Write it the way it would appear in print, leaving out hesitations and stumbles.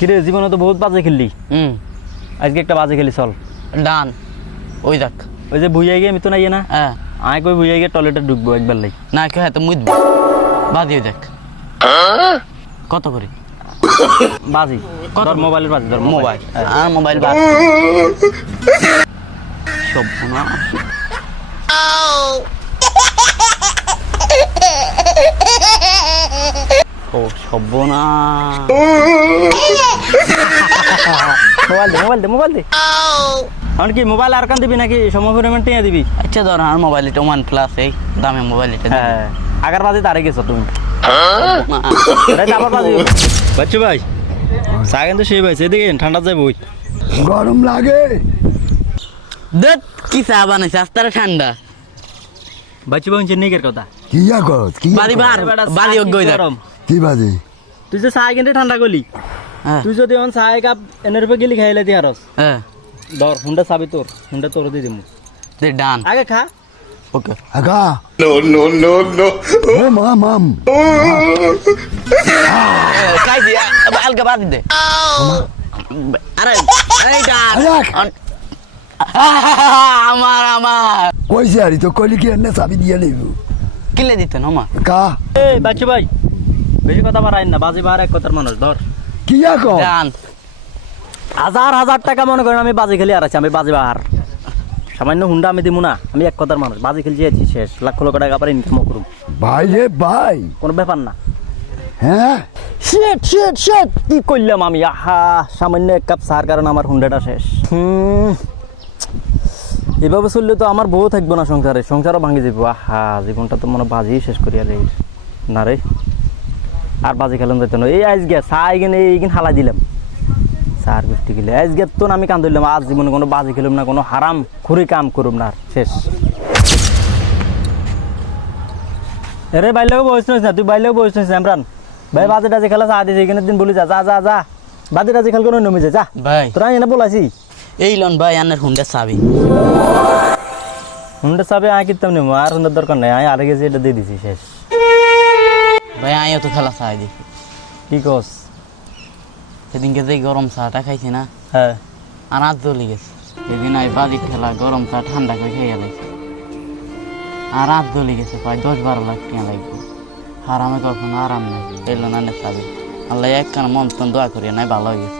কিরে জীবনে তো বহুত বাজে খেললি। আজকে একটা বাজে খেলি, চল। ডান ওই দেখ, ওই যে ভুইয়া গিয়ে আমি তো নাই না, হ্যাঁ আয় কই ভুইয়া গিয়ে টয়লেটে ঢুকবো একবার লাই। না কেউ হয়তো মুদব বাদি ওই দেখ কত করে বাজি ধর, মোবাইলের বাজি ধর, মোবাইল আর মোবাইল বাদ সব না ও সব না মোবাইল দে মোবাইল দে। এখন কি মোবাইল আর কান দিবি নাকি সময় পরিমাণ টিয়া দিবি? আচ্ছা ধর আর মোবাইল এটা ওয়ান প্লাস এই দামে মোবাইল এটা হ্যাঁ, আগার বাজে তারে গেছো তুমি। আবার বাজি বাচ্চু ভাই, চা কিন্তু সেই ভাই এদিকে ঠান্ডা যাবে ওই গরম লাগে। দেখ কি চা বানাইছে আস্তারে ঠান্ডা বাচ্চু ভাই নিকের কথা কি কস কি বাড়ি বার বাড়ি গই দেখ কি বাজে? তুই যে চা কিন্তু ঠান্ডা করলি, হ্যাঁ তুই যদি এখন চা কাপ এনের উপরে গেলি খাইলে দিয়ে আরস হ্যাঁ ধর হুন্ডা চাবি তোর, হুন্ডা তোর দিয়ে দিমু। দে ডান আগে খা। ওকে আগা no ও মাম কাই দিয়া আলগা বাদ দে আরে এই ডান আমার আমার কইছে আরি তো কইলি কি এনে চাবি দিয়ে লইব কিলে দিতে না মা কা এই বাচ্চু ভাই বেশি কথা বাড়াইন না, বাজে বার এক কথার মানুষ। ধর কি কস? ডান হাজার হাজার টাকা মনে করেন আমি বাজে খেলি আর আছি, আমি বাজে বাহার সামান্য হুন্ডা আমি দিমু না। আমি এক কথার মানুষ, বাজে খেলছি আছি, শেষ লক্ষ লক্ষ টাকা পরে ইনকামও করুম, ভাই রে ভাই, কোনো ব্যাপার না। হ্যাঁ শেট শেট শেট কি করলাম আমি? আহা, সামান্য এক কাপ চার কারণে আমার হুন্ডাটা শেষ। এভাবে চললে তো আমার বউ থাকবো না সংসারে, সংসারও ভাঙে যাবো। আহা, জীবনটা তো মনে বাজিই শেষ করিয়া রে না রে। আর বাজি খেলাম যেত না। এই আজ গিয়া চা এইখানে এইখানে হালাই দিলাম, চার গোষ্ঠী গেলে আজ গিয়ে তো আমি কান ধরলাম। আজ জীবনে কোনো বাজি খেলাম না, কোনো হারাম খুরি কাম করুম না, শেষ। আরে বাইলেও বয়স নিস না, তুই বাইলেও বয়স নিস না ইমরান ভাই। বাজে টাজে খেলা চা দিয়েছে এখানে দিন বলি, যা যা যা যা বাজে টাজে খেল কোনো নমিছে যা ভাই। তোরা এনে বলাইছি এই লন ভাই আনের হুন্ডা চাবি হুন্ডা চাবে আয় কিতাম নেবো, আর হুন্ডার দরকার নাই, আমি আরে গেছি এটা দিয়ে দিছি, শেষ। ভাই আইও তো খেলা চাই দি কি কস? সেদিনকে যে গরম চাটা খাইছি না, হ্যাঁ আর আজ জ্বলি গেছে। সেদিন আই বাজি খেলা গরম চা ঠান্ডা করে খেয়ে গেছে, আর রাত জ্বলি গেছে। প্রায় 10-12 লাখ টাকা লাগবে। আর আমি কখনো আরাম নাই, এলো না চাবি। আল্লাহ এক কান মন দোয়া করিয়া নাই, ভালো হয়ে গেছে।